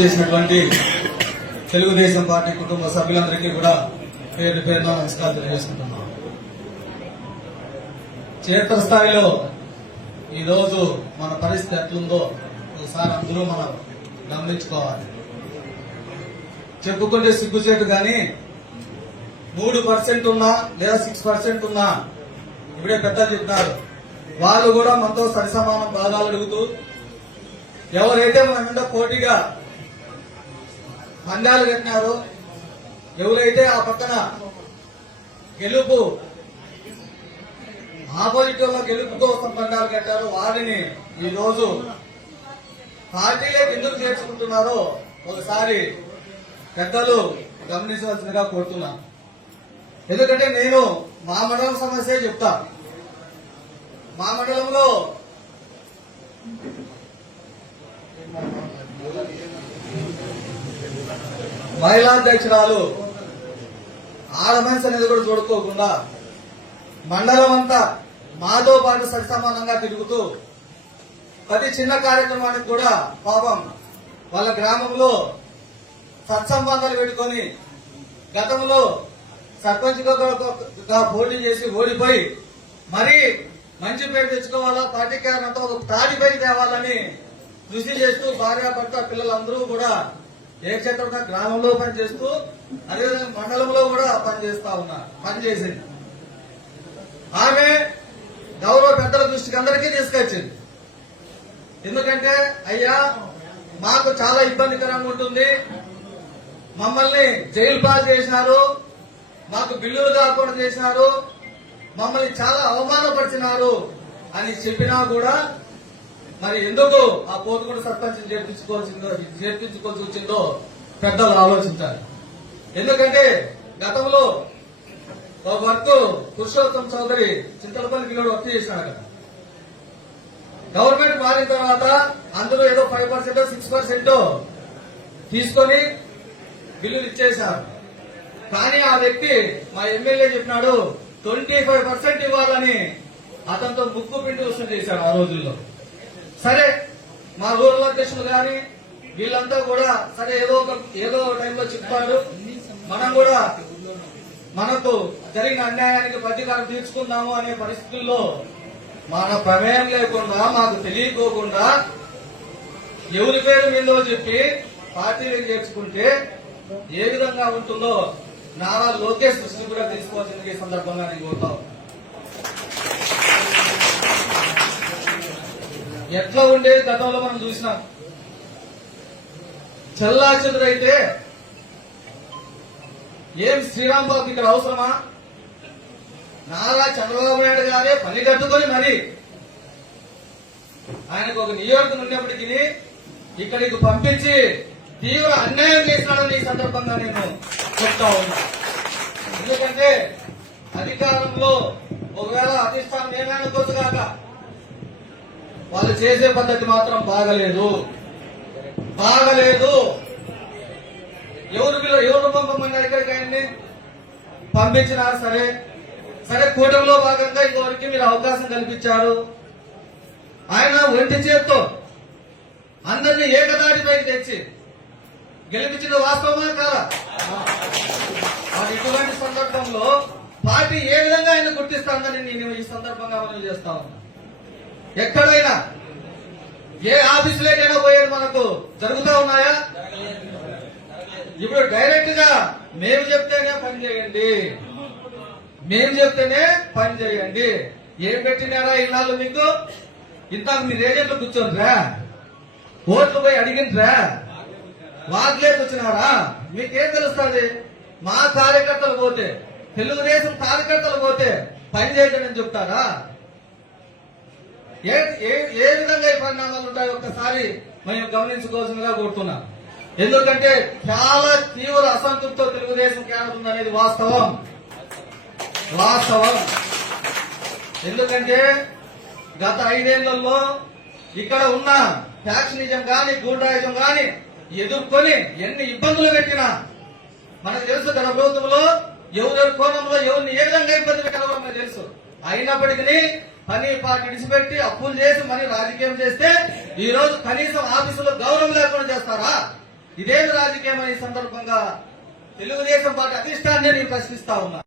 చేసినటువంటి తెలుగుదేశం పార్టీ కుటుంబ సభ్యులందరికీ కూడా పేరు పేరున నమస్కారం తెలియజేసుకుంటున్నాం. క్షేత్రస్థాయిలో ఈ రోజు మన పరిస్థితి ఎట్లుందో ఒకసారి అందరూ మనం గమనించుకోవాలి. చెప్పుకుంటే సిగ్గుచేటు కానీ మూడు పర్సెంట్ ఉన్నా లేదా సిక్స్ పర్సెంట్ ఉన్నా ఇప్పుడే పెద్దలు చెప్తున్నారు వాళ్ళు కూడా మనతో సరిసమానం భాగాలు అడుగుతూ ఎవరైతే మన మీద పోటీగా పందాలు కట్టినారో. ఎవరైతే ఆ పక్కన గెలుపు ఆపోజిట్లో గెలుపు కోసం పందాలు కట్టారో వారిని ఈ రోజు పార్టీలే ఎందుకు చేర్చుకుంటున్నారో ఒకసారి పెద్దలు గమనించవలసిందిగా కోరుతున్నా. ఎందుకంటే నేను మా మండలం సమస్య చెప్తా. మా మండలంలో మహిళాధ్యక్షురాలు ఆడ అనేది కూడా చూడుకోకుండా మండలం అంతా మాతో పాటు సరిసమానంగా తిరుగుతూ ప్రతి చిన్న కార్యక్రమానికి కూడా పాపం వాళ్ళ గ్రామంలో సత్సంబంధాలు పెట్టుకొని గతంలో సర్పంచ్ పోటీ చేసి ఓడిపోయి మరి మంచి పేరు తెచ్చుకోవాలా పార్టీ కారణంతో ఒక తాడిపై తేవాలని కృషి చేస్తూ భార్యాభర్త పిల్లలందరూ కూడా ఏ ఏకచేతంగా గ్రామంలో పనిచేస్తూ అదేవిధంగా మండలంలో కూడా పనిచేస్తా ఉన్నారు పనిచేసింది. ఆమె గౌరవ పెద్దల దృష్టికి అందరికీ తీసుకొచ్చింది. ఎందుకంటే అయ్యా మాకు చాలా ఇబ్బందికరంగా ఉంటుంది. మమ్మల్ని జైలు పాలు చేసినారు. మాకు బిల్లులు కాకుండా చేసినారు. మమ్మల్ని చాలా అవమానపరిచినారు అని చెప్పినా కూడా మరి ఎందుకు ఆ పోతుకుడు సర్పంచ్ చేర్పించుకోవాల్సిందో చేర్పించుకోవాల్సి వచ్చిందో పెద్దలు ఆలోచించాలి. ఎందుకంటే గతంలో ఒక work Purushottam Chowdary Chintalapalli kilo work చేసినాడు కదా. గవర్నమెంట్ మారిన తర్వాత అందులో ఏదో ఫైవ్ పర్సెంట్ సిక్స్ పర్సెంట్ తీసుకొని బిల్లులు ఇచ్చేశారు. కానీ ఆ వ్యక్తి మా ఎమ్మెల్యే చెప్పినాడు ట్వంటీ ఫైవ్ పర్సెంట్ ఇవ్వాలని అతనితో ముక్కు పిండి వసూలు చేశాడు ఆ రోజుల్లో. సరే మా రూరల్ అధ్యక్షులు గాని వీళ్ళంతా కూడా సరే ఏదో ఒక ఏదో టైంలో చెప్పారు మనం కూడా మనకు జరిగిన అన్యాయానికి ప్రతీకారం తీర్చుకుందాము అనే పరిస్థితుల్లో మన ప్రమేయం లేకుండా మాకు తెలియకోకుండా ఎవరి పేరు మీదో చెప్పి పార్టీలు చేర్చుకుంటే ఏ విధంగా ఉంటుందో నారా లోకేష్ దృష్టి కూడా తీసుకోవాల్సింది ఈ సందర్భంగా నేను కోరుతాను ఎట్లా ఉండేది గతంలో మనం చూసినాం? చల్లాచదురైతే ఏం శ్రీరామ్ బాబు ఇక్కడ అవసరమా? నారా చంద్రబాబు నాయుడు గారే పని కట్టుకొని మరి. ఆయనకు ఒక నియోజకం ఉన్నప్పటికీ ఇక్కడికి పంపించి తీవ్ర అన్యాయం చేసినాడని ఈ సందర్భంగా నేను చెప్తా ఉన్నా. ఎందుకంటే అధికారంలో ఒకవేళ అధిష్టానం ఏమైనా కాక వాళ్ళు చేసే పద్ధతి మాత్రం బాగలేదు. బాగలేదు. ఎవరు ఎవరు పంపమన్నారు ఇక్కడికి పంపించినా సరే. సరే కూటమిలో భాగంగా ఇంకొకరికి మీరు అవకాశం కల్పించారు. ఆయన ఒంటి చేత్తో అందరినీ ఏకదాటిపైకి తెచ్చి గెలిపించిన వాస్తవమా కాదా? అది ఇటువంటి సందర్భంలో పార్టీ ఏ విధంగా ఆయన గుర్తిస్తానని నేను ఈ సందర్భంగా మనం చేస్తా ఉన్నా. ఎక్కడైనా ఏ ఆఫీసులోకైనా పోయేది మనకు జరుగుతూ ఉన్నాయా? ఇప్పుడు డైరెక్ట్గా మేము చెప్తేనే పని చేయండి. మేము చెప్తేనే పని చేయండి. ఏం పెట్టినారా ఇన్నాళ్ళు మీకు? ఇంత మీరు ఏజెంట్లు కూర్చోండిరా? ఓట్లు పోయి అడిగినరా వాటిలే కూర్చున్నారా? మీకేం తెలుస్తుంది? మా కార్యకర్తలు పోతే తెలుగుదేశం కార్యకర్తలు పోతే పని చేయదని చెప్తారా? ఏ ఏ- ఏ విధంగా ఈ పరిణామాలు ఉంటాయో ఒక్కసారి మేము గమనించుకోవాల్సిందిగా కోరుతున్నాం. ఎందుకంటే చాలా తీవ్ర అసంతృప్తితో తెలుగుదేశం కేంద్రం అనేది వాస్తవం. వాస్తవం. ఎందుకంటే గత ఐదేళ్ళలో ఇక్కడ ఉన్న ఫ్యాక్షనిజం కానీ గూండాయిజం కానీ ఎదుర్కొని ఎన్ని ఇబ్బందులు పెట్టినా మనకు తెలుసు గత ప్రభుత్వంలో ఎవరెవరి కోణంలో ఎవరిని ఏ విధంగా ఇబ్బంది పెట్టాలో మనకు తెలుసు. అయినప్పటికీ పని పాటి విడిచిపెట్టి అప్పులు చేసి మరి రాజకీయం చేస్తే ఈ రోజు కనీసం ఆఫీసులో గౌరవం లేకుండా చేస్తారా? ఇదేమి రాజకీయం అనే సందర్భంగా తెలుగుదేశం పార్టీ అధిష్టాన్ని నేను ప్రశ్నిస్తా ఉన్నా.